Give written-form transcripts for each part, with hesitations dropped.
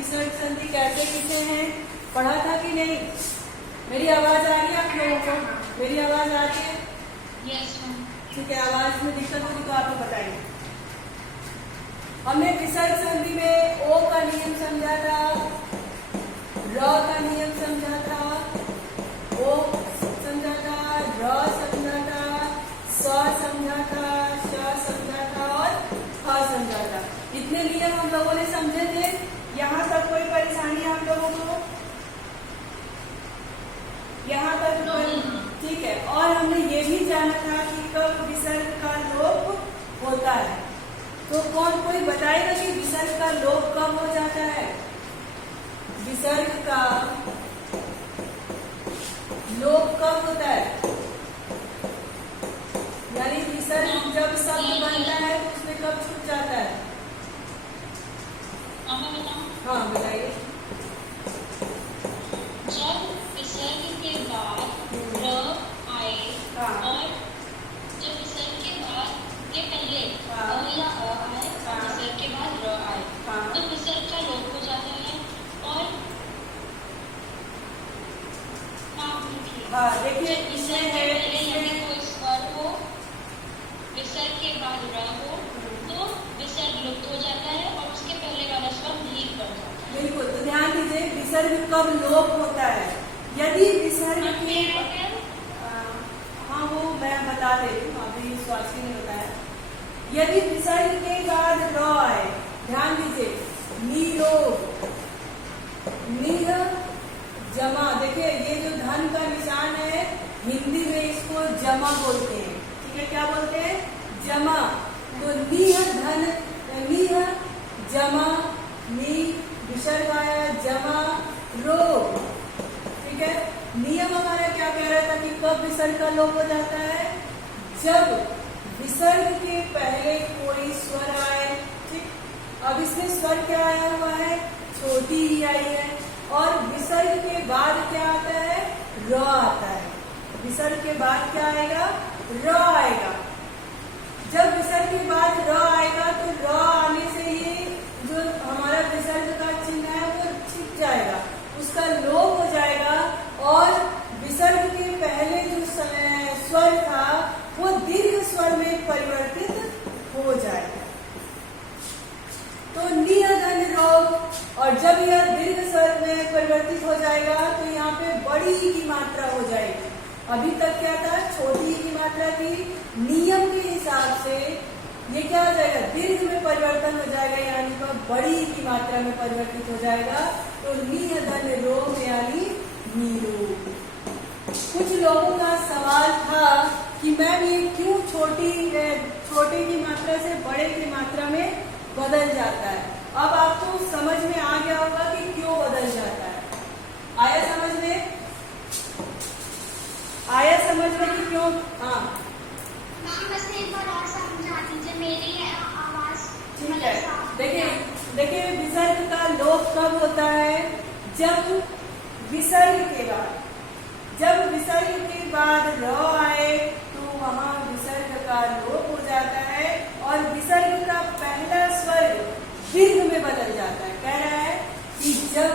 विसर्ग संधि कैसे लिखते हैं, पढ़ा था कि नहीं? मेरी आवाज आ रही है आप लोगों को? मेरी आवाज आ रही है? Yes ma'am. ठीक है, आवाज में दिक्कत होगी तो आपको बताएंगे। हमने विसर्ग संधि में ओ का नियम समझा था, र का नियम समझा था, ओ समझा था, र समझा था, स समझा था, श समझा था और ख समझा था। इतने नियम हम लोगों ने समझे थे। यहाँ तक कोई परेशानी आप लोगों को? यहाँ तक ठीक है। और हमने ये भी जाना था कि कब विसर्ग का लोप होता है। तो कौन कोई बताएगा कि विसर्ग का लोप कब हो जाता है? विसर्ग का लोप कब होता है? यानी विसर्ग जब शब्द बनता है तो उसमें कब छूट जाता है? हाँ बताइए। जब विसर्ग के बाद र आए और जब विसर्ग के बाद के पहले अ या अ आए, विसर्ग के बाद र आए, तो विसर्ग का लोप हो जाता है। और हाँ देखिए विसर्ग के पहले यदि कोई स्वर हो, विसर्ग के बाद र हो, तो विसर्ग लुप्त हो जाता है और उसके पहले वाला स्वर धीर पड़ जाता है। बिल्कुल। तो ध्यान दीजिए, विसर्ग कब लोप होता है? यदि विसर्ग के हाँ वो मैं बता दे रही हूँ, अभी स्वास्थ्य ने बताया। यदि विसर्ग के बाद र आए, ध्यान दीजिए, नीरोग निह जमा, देखिए ये जो धन का निशान है हिंदी में इसको जमा बोलते हैं। ठीक है, क्या बोलते हैं? जमा। तो निह धन, निह जमा, नी विसर्ग आया, जमा रोग। ठीक है, नियम हमारा क्या कह रहा था कि कब विसर्ग का लोप हो जाता है? जब विसर्ग के पहले कोई स्वर आए। ठीक, अब इसमें स्वर क्या आया हुआ है? छोटी ही आई है। और विसर्ग के बाद क्या आता है? र आता है। विसर्ग के बाद क्या आएगा? र आएगा। जब विसर्ग के बाद र आएगा तो र आने से ही जो हमारा विसर्ग का चिन्ह है वो छिप जाएगा, उसका लोप हो जाएगा और विसर्ग के पहले जो स्वर था वो दीर्घ स्वर में परिवर्तित हो जाएगा। तो नियधन रोग, और जब यह दीर्घ स्वर में परिवर्तित हो जाएगा तो यहाँ पे बड़ी की मात्रा हो जाएगी। अभी तक क्या था? छोटी की मात्रा थी। नियम के हिसाब से ये क्या हो जाएगा? दीर्घ में परिवर्तन हो जाएगा, यानी कि बड़ी की मात्रा में परिवर्तित हो जाएगा। तो नियधन रोग यानी नीरोग। कुछ लोगों का सवाल था कि मैम ये क्यों छोटे की मात्रा से बड़े की मात्रा में बदल जाता है? अब आपको समझ में आ गया होगा कि क्यों बदल जाता है। आया समझ में? आया समझ में कि क्यों? हाँ बस एक बार और समझा दीजिए, मेरी आवाज। ठीक है, देखिए विसर्ग का लोप कब होता है? जब विसर्ग के बाद र आए तो वहां विसर्ग का लोप हो जाता है और विसर्ग का पहला स्वर दीर्घ में बदल जाता है। कह रहा है कि जब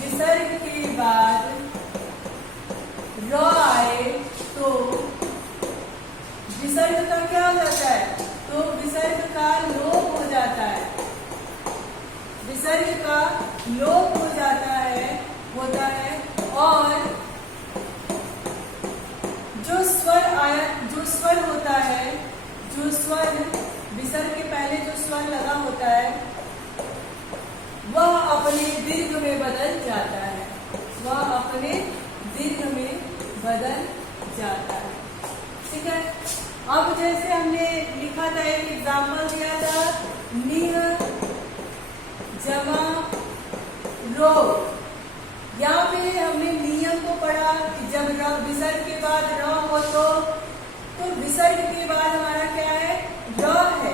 विसर्ग के बाद र आए तो विसर्ग का क्या हो जाता है? तो विसर्ग का लोप हो जाता है। विसर्ग का लोप हो जाता है, होता है। और जो स्वर होता है, जो स्वर विसर्ग के पहले जो स्वर लगा होता है वह अपने दीर्घ में बदल जाता है। वह अपने दीर्घ में बदल जाता है। ठीक है, अब जैसे हमने लिखा था, एक एग्जाम्पल दिया था, निह जमा रो। यहाँ पे हमने नियम को पढ़ा कि जब विसर्ग के बाद र हो तो विसर्ग के बाद हमारा क्या है? र है।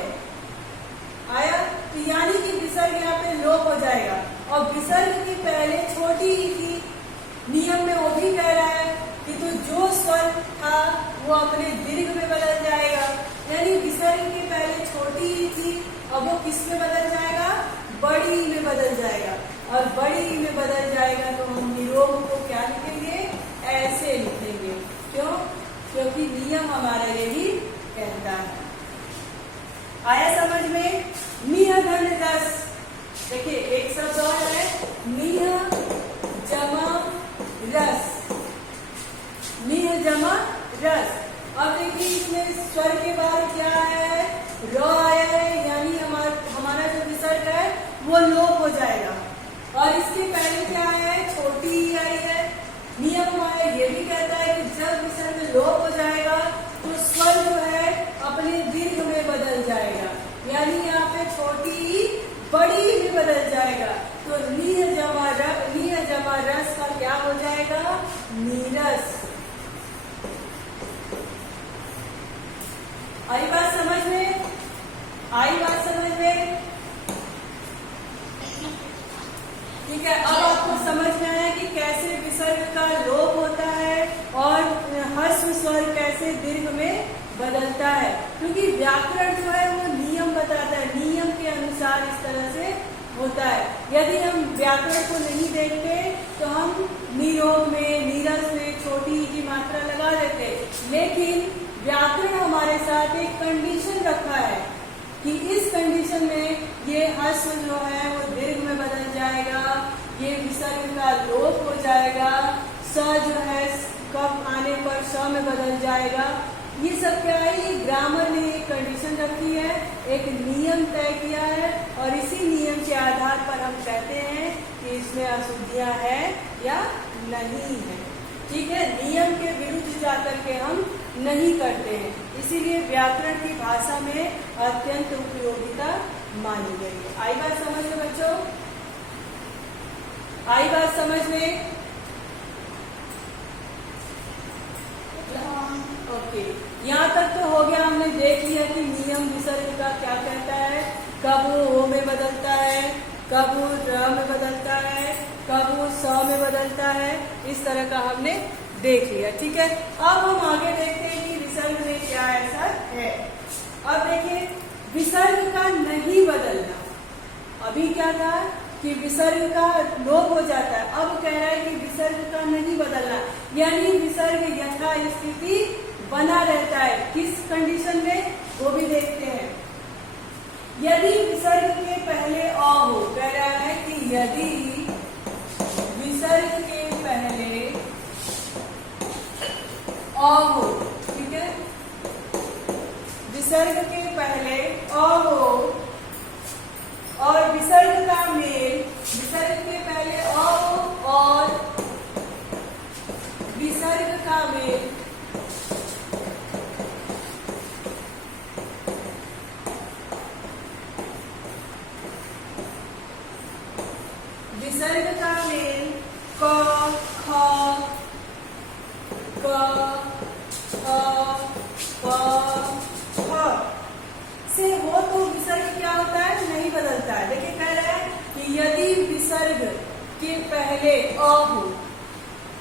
आया? तो यानी कि विसर्ग यहाँ पे लोप हो जाएगा और विसर्ग के पहले छोटी ही थी। नियम में वो भी कह रहा है कि तो जो स्वर था वो अपने दीर्घ में बदल जाएगा, यानी विसर्ग के पहले छोटी ही थी, अब वो किस में बदल जाएगा? बड़ी में बदल जाएगा, और बड़ी में बदल जाएगा तो हम निरोग को क्या लिखेंगे, ऐसे लिखेंगे। क्यों? क्योंकि नियम हमारा यही कहता है। आया समझ में? मीह धन रस, देखिए एक शब्द और है, मीह जमा रस, मीह जमा रस। अब देखिए इसमें स्वर के बाद क्या है, र आया है, यानी हमारा जो विसर्ग है वो लोप हो जाएगा। और इसके पहले क्या आया है, छोटी ई आई है। नियम हमारा ये भी कहता है कि जब विसर्ग लोप हो जाएगा तो स्वर जो है अपने दीर्घ में बदल जाएगा, यानी यहाँ पे छोटी ई बड़ी में बदल जाएगा। तो नीह जमा रस का क्या हो जाएगा, नीरस। आई बात समझ में? आई बात समझ में? ठीक है, अब आपको समझ में आया कि कैसे विसर्ग का लोप होता है और ह्रस्व स्वर कैसे दीर्घ में बदलता है। क्योंकि व्याकरण जो है वो नियम बताता है, नियम के अनुसार इस तरह से होता है। यदि हम व्याकरण को नहीं देखते तो हम निरोग में, नीरस में छोटी ई की मात्रा लगा देते, लेकिन व्याकरण हमारे साथ एक कंडीशन रखा है कि इस कंडीशन में ये ह्रस्व जो है वो दीर्घ में बदल जाएगा, ये विसर्ग का लोप हो जाएगा, स जो है कब आने पर स में बदल जाएगा। ये सब क्या है, ये ग्रामर ने एक कंडीशन रखी है, एक नियम तय किया है, और इसी नियम के आधार पर हम कहते हैं कि इसमें अशुद्धियां है या नहीं है। ठीक है, नियम के विरुद्ध जाकर के हम नहीं करते हैं, इसीलिए व्याकरण की भाषा में अत्यंत उपयोगिता मानी गई है। आई बात समझ में बच्चों? आई बात समझ में? ओके, यहाँ तक तो हो गया, हमने देख लिया कि नियम विसर्ग का क्या कहता है, कब वो हो में बदलता है, कब वो र में बदलता है, कब वो स में बदलता है, इस तरह का हमने देख लिया। ठीक है, अब हम आगे देखते हैं कि विसर्ग में क्या ऐसा है। अब देखिए विसर्ग का नहीं बदलना, अभी क्या था कि विसर्ग का लोप हो जाता है, अब कह रहा है कि विसर्ग का नहीं बदलना, यानी विसर्ग यथा स्थिति बना रहता है। किस कंडीशन में, वो भी देखते हैं। यदि विसर्ग के पहले अ हो, कह रहा है कि यदि विसर्ग के पहले अ हो, ठीक है, विसर्ग के पहले अ हो और विसर्ग का मेल, विसर्ग के पहले अ हो और विसर्ग का मेल विसर्ग का मेल क, ख, ग, ख, प, छ से हो तो विसर्ग क्या होता है, नहीं बदलता है। देखिए कह रहा है कि यदि विसर्ग के पहले अ हो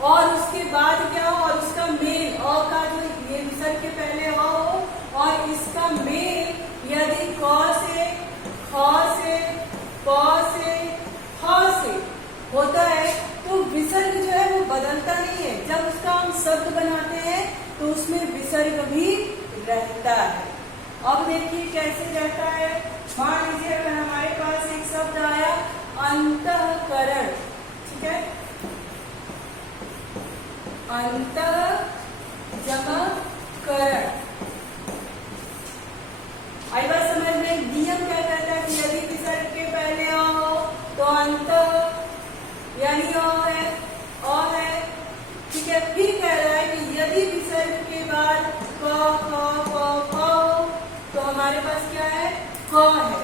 और उसके बाद क्या हो, और उसका मेल, अ का जो ये विसर्ग के पहले अ हो और इसका मेल यदि क से, ख से, प से, ह से होता है तो विसर्ग जो है वो बदलता नहीं है। जब उसका हम शब्द बनाते हैं तो उसमें विसर्ग भी रहता है। अब देखिए कैसे रहता है। मान लीजिए अगर हमारे पास एक शब्द आया अंतःकरण, ठीक है, अंतः जमा करण। आई बात समझ में? नियम क्या कहता है कि यदि विसर्ग के पहले अ हो तो अंतः यानी अ है, ठीक है। फिर कह रहा है कि यदि विसर्ग के बाद क, ख, प, फ हो तो हमारे पास क्या है, क है।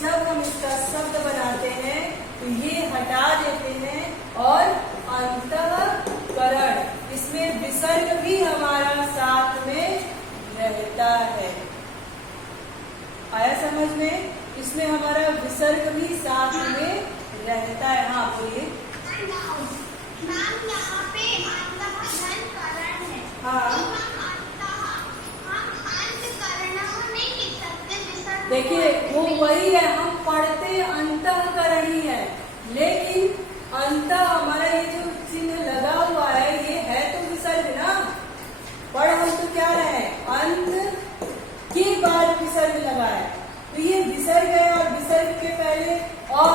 जब हम इसका शब्द बनाते हैं तो ये हटा देते हैं और अंतःकरण, इसमें विसर्ग भी हमारा साथ में रहता है। आया समझ में? इसमें हमारा विसर्ग भी साथ में रहता है। हाँ बोलिए। मैम यहाँ पे अंतःकरण है। हाँ नहीं लिख सकते विसर्ग। देखिए वो वही है, हम पढ़ते अंतः लेकिन अंत हमारा ये जो चिन्ह लगा हुआ है ये है तो विसर्ग ना, पर हम तो क्या रहे अंत के बाद विसर्ग लगा है, तो ये विसर्ग है और विसर्ग के पहले अ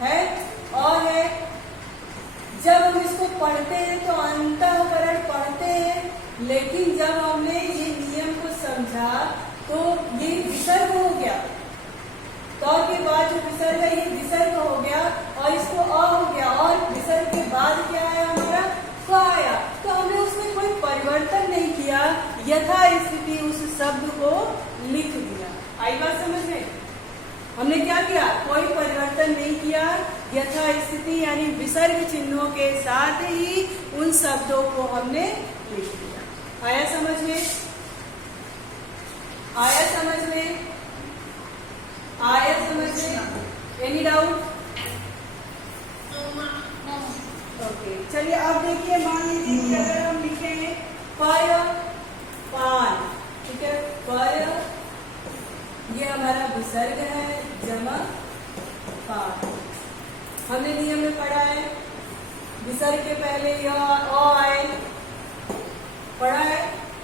है अ है। जब हम इसको पढ़ते हैं तो अंतःकरण पढ़ते हैं, लेकिन जब हमने ये नियम को समझा तो ये विसर्ग हो गया, तो के बाद जो विसर्ग है ये विसर्ग हो गया और इसको अ हो गया, और विसर्ग के बाद क्या आया हमारा क आया। तो हमने उसमें कोई परिवर्तन नहीं किया, यथास्थिति उस शब्द को लिख दिया। आई बात समझ में? हमने क्या किया, कोई परिवर्तन नहीं किया, यथास्थिति यानी विसर्ग चिन्हों के साथ ही उन शब्दों को हमने लिख दिया। आया समझ में? आया समझ में? आया समझ में? Any doubt? ओके, चलिए अब देखिए, मान लीजिए कि अगर हम लिखें पय पान, ठीक है, पय ये हमारा विसर्ग है, जमा पान। हमने नियम में पढ़ा है विसर्ग के पहले यह अ आए, पढ़ा है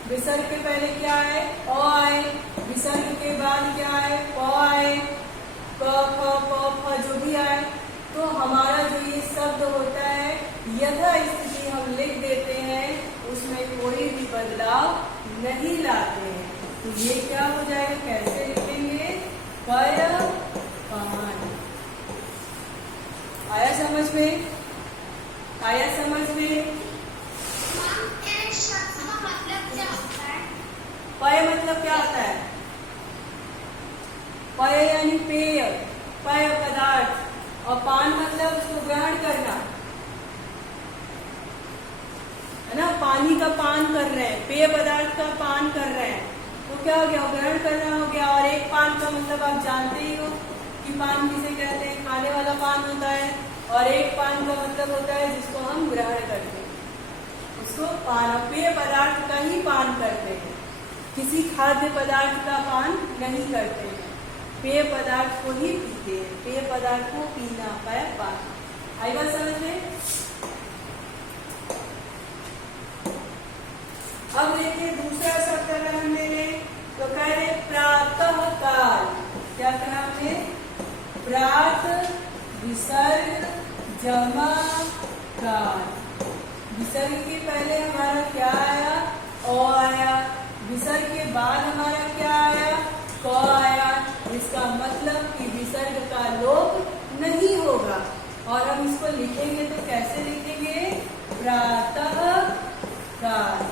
विसर्ग के पहले क्या है अ आए, विसर्ग के बाद क्या है प आए, क ख प फ जो भी आए, तो हमारा जो ये शब्द होता है यथास्थिति हम लिख देते हैं, उसमें कोई भी बदलाव नहीं लाते हैं। तो ये क्या हो जाएगा, कैसे लिखेंगे, पय पान। आया समझ में? आया समझ में? पय मतलब क्या होता है, पय यानी पेय, पेय पदार्थ, और पान मतलब उसको ग्रहण करना है ना, पानी का पान कर रहे हैं, पेय पदार्थ का पान कर रहे हैं, तो क्या हो गया, ग्रहण करना हो गया। और एक पान का मतलब आप जानते ही हो कि पान किसे कहते हैं, खाने वाला पान होता है, और एक पान का मतलब होता है जिसको हम ग्रहण करते हैं, उसको पान, पेय पदार्थ का ही पान करते हैं, किसी खाद्य पदार्थ का पान नहीं करते हैं, पेय पदार्थ को ही पीते हैं, पेय पदार्थ को पीना पाया पान। आई बात समझ में? अब देखिए दूसरा शब्द अगर हम ले लें तो कह रहे प्रातः काल, क्या कहा हमने, प्रात विसर्ग जमा काल। विसर्ग के पहले हमारा क्या आया अ आया, विसर्ग के बाद हमारा क्या आया क आया, इसका मतलब कि विसर्ग का लोप नहीं होगा। और हम इसको लिखेंगे तो कैसे लिखेंगे, प्रातः काल।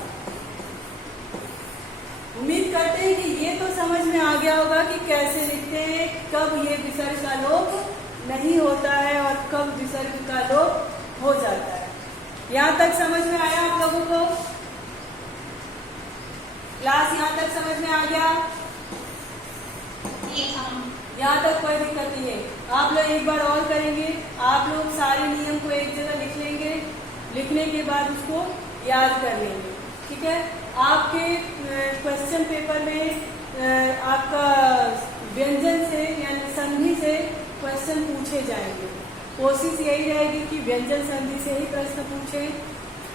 उम्मीद करते हैं कि ये तो समझ में आ गया होगा कि कैसे लिखते हैं, कब ये विसर्ग का लोप नहीं होता है और कब विसर्ग का लोप हो जाता है। यहाँ तक समझ में आया आप लोगों को? क्लास यहाँ तक समझ में आ गया? यहाँ तक कोई दिक्कत नहीं है। आप लोग एक बार और करेंगे, आप लोग सारे नियम को एक जगह लिख लेंगे, लिखने के बाद उसको याद कर लेंगे, ठीक है। आपके क्वेश्चन पेपर में आपका व्यंजन से यानी संधि से क्वेश्चन पूछे जाएंगे। कोशिश यही रहेगी कि व्यंजन संधि से ही प्रश्न पूछे,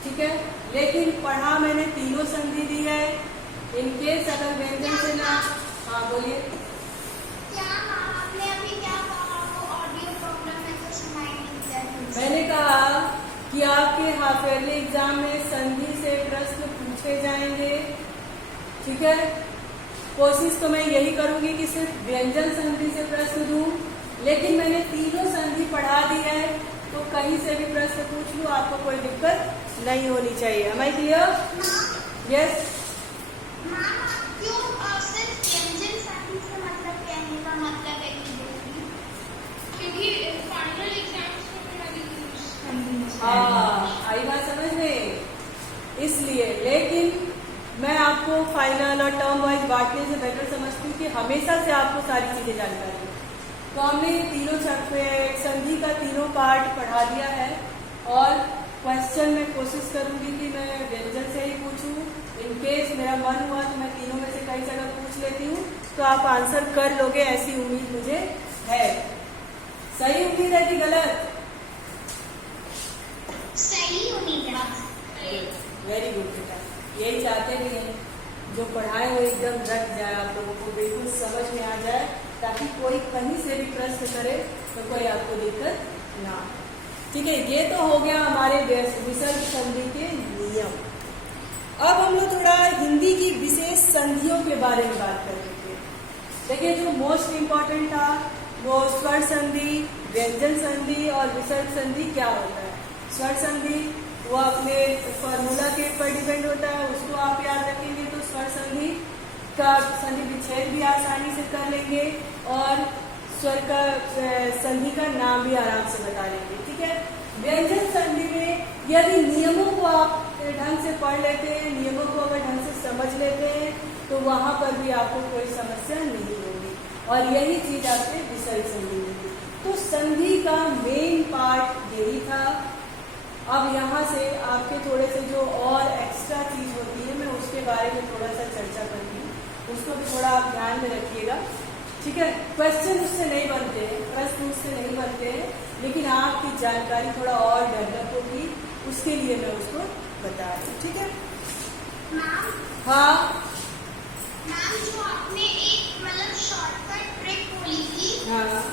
ठीक है। लेकिन पढ़ा मैंने तीनों संधि दी है, इनकेस अगर व्यंजन से ना, हाँ बोलिए। मैंने कहा कि आपके हाफ ईयरली एग्जाम में संधि से प्रश्न पूछे जाएंगे, ठीक है। कोशिश तो मैं यही करूंगी कि सिर्फ व्यंजन संधि से प्रश्न दूं, लेकिन मैंने तीनों संधि पढ़ा दी है, तो कहीं से भी प्रश्न पूछ लूं, आपको कोई दिक्कत नहीं होनी चाहिए। Am I clear? यस। आई बात समझ में? इसलिए, लेकिन मैं आपको फाइनल और टर्म वाइज बांटने से बेटर समझती हूँ कि हमेशा से आपको सारी चीजें जानकारी है। तो हमने ये तीनों संधि का तीनों पार्ट पढ़ा दिया है, और क्वेश्चन में कोशिश करूंगी कि मैं व्यंजन से ही पूछूं। इनकेस मेरा मन हुआ तो मैं तीनों में से कई जगह पूछ लेती हूँ, तो आप आंसर कर लोगे, ऐसी उम्मीद मुझे है। सही उम्मीद है कि गलत? सही उम्मीद है। वेरी गुड बेटा, यही चाहते भी हैं, जो पढ़ाए हुए एकदम रट जाए, आप लोगों को बिल्कुल समझ में आ जाए, ताकि कोई कहीं से भी प्रश्न करे तो कोई आपको दिक्कत ना। ठीक है, ये तो हो गया हमारे विसर्ग संधि के नियम। अब हम लोग थोड़ा हिंदी की विशेष संधियों के बारे में बात करेंगे। देखिए, जो मोस्ट इम्पोर्टेंट था वो स्वर संधि, व्यंजन संधि और विसर्ग संधि क्या होता है। स्वर संधि वो अपने फॉर्मूला के ऊपर डिपेंड होता है, उसको आप याद रखेंगे तो स्वर संधि का संधि विच्छेद भी आसानी से कर लेंगे और स्वर का संधि का नाम भी आराम से बता लेंगे। ठीक है, व्यंजन संधि में यदि नियमों को आप ढंग से पढ़ लेते हैं, नियमों को अगर ढंग से समझ लेते हैं तो वहां पर भी आपको कोई समस्या नहीं होगी, और यही चीज आपके विसर्ग संधि में। तो संधि का मेन पार्ट यही था। अब यहाँ से आपके थोड़े से जो और एक्स्ट्रा चीज होती है, मैं उसके बारे में थोड़ा सा चर्चा करूंगी, उसको भी थोड़ा आप ध्यान में रखिएगा। ठीक है, क्वेश्चन उससे नहीं बनते हैं, प्रश्न उससे नहीं बनते हैं, लेकिन आपकी जानकारी थोड़ा और डेवलप होगी, उसके लिए मैं उसको बता रही हूँ। ठीक है मैम, हाँ मैम जो आपने एक मतलब शॉर्टकट ट्रिक बोली थी, हाँ,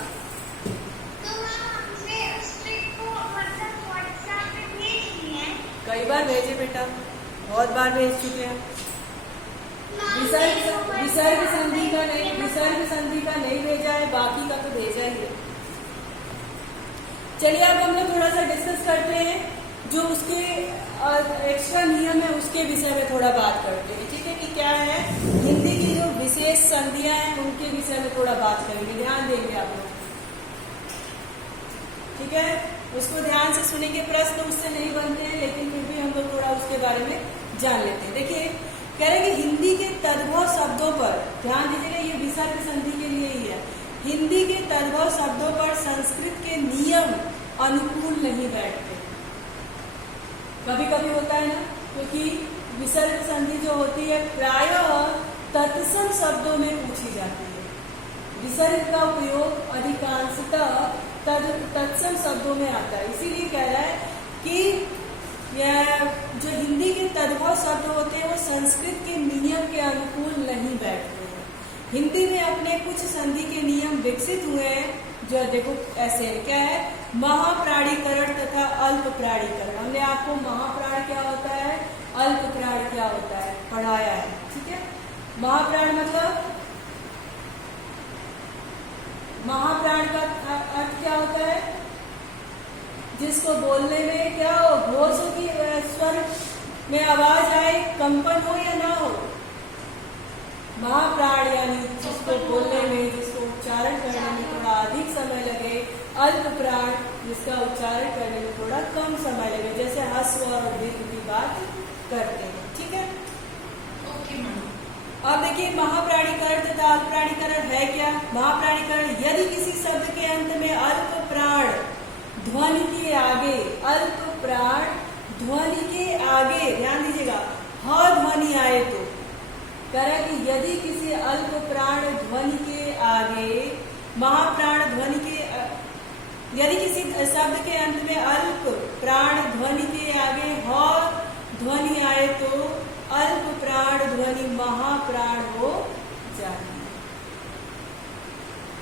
तो मैम हमने उस ट्रिक को मतलब व्हाट्सएप पे भेज दी है। कई बार भेजे बेटा, बहुत बार भेज चुके हैं। विसर्ग संधि का नहीं भेजा है, बाकी का तो भेजा ही है। चलिए अब हम लोग थोड़ा सा डिस्कस करते हैं, जो उसके एक्स्ट्रा नियम है उसके विषय में थोड़ा बात करते हैं। ठीक है, कि क्या है हिंदी की जो विशेष संधियां हैं उनके विषय में थोड़ा बात करेंगे, ध्यान देंगे आप लोग। ठीक है, उसको ध्यान से सुनेंगे, प्रश्न उससे नहीं बनते हैं, लेकिन फिर भी हम लोग थोड़ा उसके बारे में जान लेते हैं। देखिए, कह रहे हैं कि हिंदी के तद्भव शब्दों पर ध्यान दीजिएगा, ये विसर्ग संधि के लिए ही है। हिंदी के तद्भव शब्दों पर संस्कृत के नियम अनुकूल नहीं बैठते। कभी कभी होता है ना, क्योंकि विसर्ग संधि जो होती है प्रायः तत्सम शब्दों में पूछी जाती है। विसर्ग का उपयोग अधिकांशतः तत्सम शब्दों में आता है, इसीलिए कह रहा है कि यह जो हिंदी के तद्भव शब्द होते हैं वो संस्कृत के नियम के अनुकूल नहीं बैठते हैं। हिंदी में अपने कुछ संधि के नियम विकसित हुए हैं, जो देखो ऐसे है, क्या है, महाप्राणीकरण तथा अल्प प्राणीकरण। हमने आपको महाप्राण क्या होता है, अल्प प्राण क्या होता है पढ़ाया है। ठीक है, महाप्राण मतलब, महाप्राण का अर्थ क्या होता है, जिसको बोलने में क्या हो, घोष की स्वर में आवाज आए, कंपन हो या ना हो। महाप्राण यानी जिसको बोलने में, जिसको उच्चारण करने में थोड़ा अधिक समय लगे। अल्प प्राण जिसका उच्चारण करने में थोड़ा कम समय लगे, जैसे ह्रस्व और दीर्घ की बात करते हैं। ठीक है, ओके मैम। अब देखिए, महाप्राणीकरण तथा अल्प प्राणीकरण है क्या। महाप्राणीकरण, यदि किसी शब्द के अंत में अल्प प्राण ध्वनि के आगे, अल्प प्राण ध्वनि के आगे, ध्यान दीजिएगा, ह ध्वनि आए तो, कह रहा है कि यदि किसी अल्प प्राण ध्वनि के आगे महाप्राण ध्वनि के, यदि किसी शब्द के अंत में अल्प प्राण ध्वनि के आगे ह ध्वनि आए तो अल्प प्राण ध्वनि महाप्राण हो जाती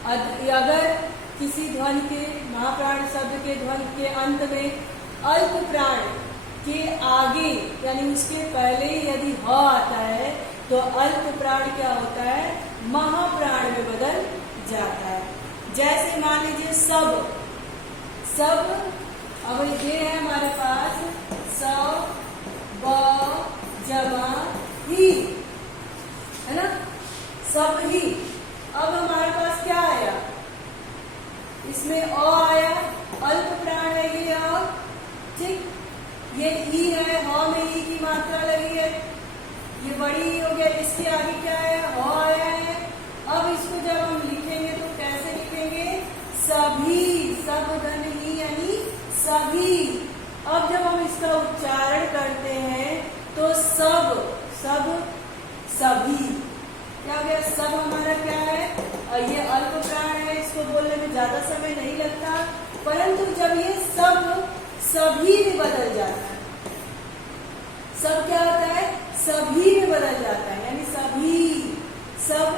है। अगर किसी ध्वनि के, महाप्राण शब्द के ध्वनि के अंत में अल्प प्राण के आगे यानी उसके पहले यदि ह आता है तो अल्प प्राण क्या होता है, महाप्राण में बदल जाता है। जैसे मान लीजिए सब, अब ये है हमारे पास सब, ब जमा ही, है ना, सब ही। अब हमारे पास क्या आया, इसमें अ आया, अल्प प्राण है ये अ, ठीक, ये ई है, ह में ई की मात्रा लगी है, ये बड़ी ई हो गया, इसके आगे क्या है, ह आया है। अब इसको जब हम लिखेंगे तो कैसे लिखेंगे, सभी, सब धन ही यानी सभी। अब जब हम इसका उच्चारण करते हैं तो सब, सभी, क्या हो गया, सब हमारा क्या है, और ये अल्प प्राण है, इसको बोलने में ज्यादा समय नहीं लगता, परंतु जब ये सब सभी में बदल जाता है, सब क्या होता है, सभी में बदल जाता है, यानी सभी, सब,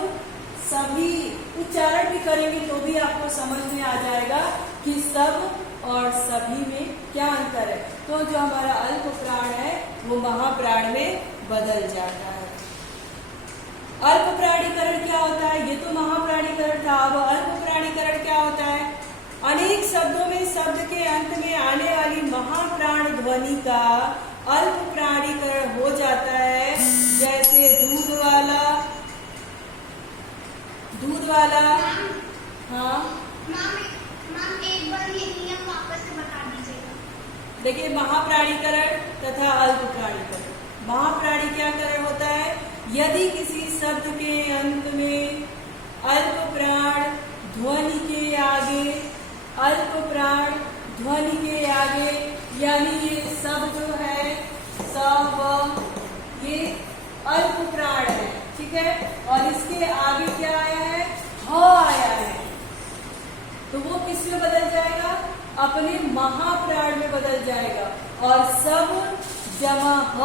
सभी उच्चारण भी करेंगे तो भी आपको समझ में आ जाएगा कि सब और सभी में क्या अंतर है। तो जो हमारा अल्प प्राण है वो महाप्राण में बदल जाता है। अल्प प्राणीकरण क्या होता है, ये तो महाप्राणीकरण था। अब अल्प प्राणीकरण क्या होता है, अनेक शब्दों में शब्द के अंत में आने वाली महाप्राण ध्वनि का अल्प प्राणीकरण हो जाता है। जैसे दूध वाला, हाँ मैम एक बार ये नियम वापस से बता दीजिएगा। देखिए, महाप्राणीकरण तथा अल्प प्राणीकरण। महाप्राणी क्या करण होता है, यदि किसी शब्द के अंत में अल्प प्राण ध्वनि के आगे, अल्प प्राण ध्वनि के आगे, यानी ये सब जो है सब, ये अल्प प्राण है, ठीक है, और इसके आगे क्या आया है, ह आया है, तो वो किस में बदल जाएगा, अपने महाप्राण में बदल जाएगा। और सब जमा ह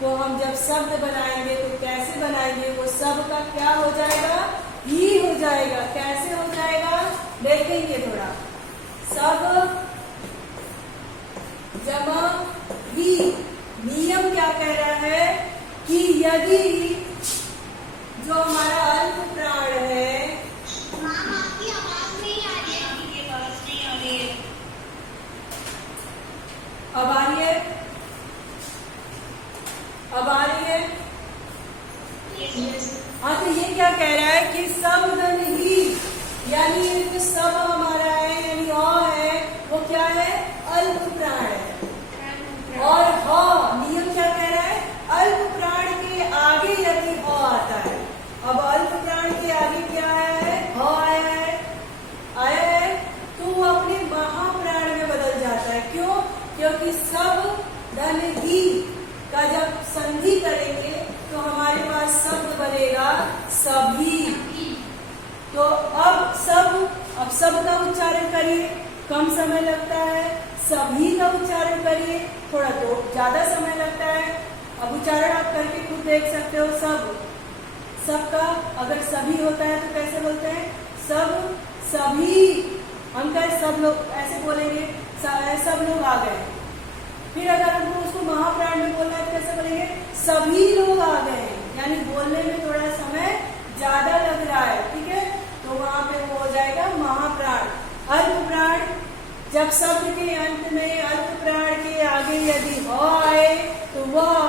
को हम जब शब्द बनाएंगे तो कैसे बनाएंगे, वो सब का क्या हो जाएगा, ही हो जाएगा। कैसे हो जाएगा देखेंगे थोड़ा। सब जमा ही, नियम क्या कह रहा है कि यदि जो हमारा अल्प प्राण है, मैम आपकी आवाज नहीं आ रही है। आपकी आवाज नहीं आ रही है। अब आ रही है, अब आ रही है। यस हाँ, तो ये क्या कह रहा है कि सब धन ही, यानी ये जो सब हमारा है यानी अ है, वो क्या है, अल्प प्राण है। और ह नियम क्या कह रहा है, अल्प प्राण के आगे यदि ह आता है, अब अल्प प्राण के आगे क्या आया है, ह आया है, तो वो अपने महाप्राण में बदल जाता है। क्यों, क्योंकि सब धन ही का जब संधि करेंगे तो हमारे पास शब्द बनेगा सभी। तो अब सब का उच्चारण करिए, कम समय लगता है, सभी का उच्चारण करिए, थोड़ा तो ज्यादा समय लगता है। अब उच्चारण आप करके खुद देख सकते हो। सबका अगर सभी होता है तो कैसे बोलते हैं, सब, सभी, हम क्या सब लोग ऐसे बोलेंगे, सब लोग आ गए। फिर अगर हमको उसको महाप्राण में बोलना है तो कैसे बोलेंगे, सभी लोग आ गए, यानी बोलने में थोड़ा समय ज्यादा लग रहा है, ठीक है, तो वहां पे वो हो जाएगा महाप्राण। अल्प प्राण, जब शब्द के अंत में अल्प प्राण के आगे यदि ह आए तो वह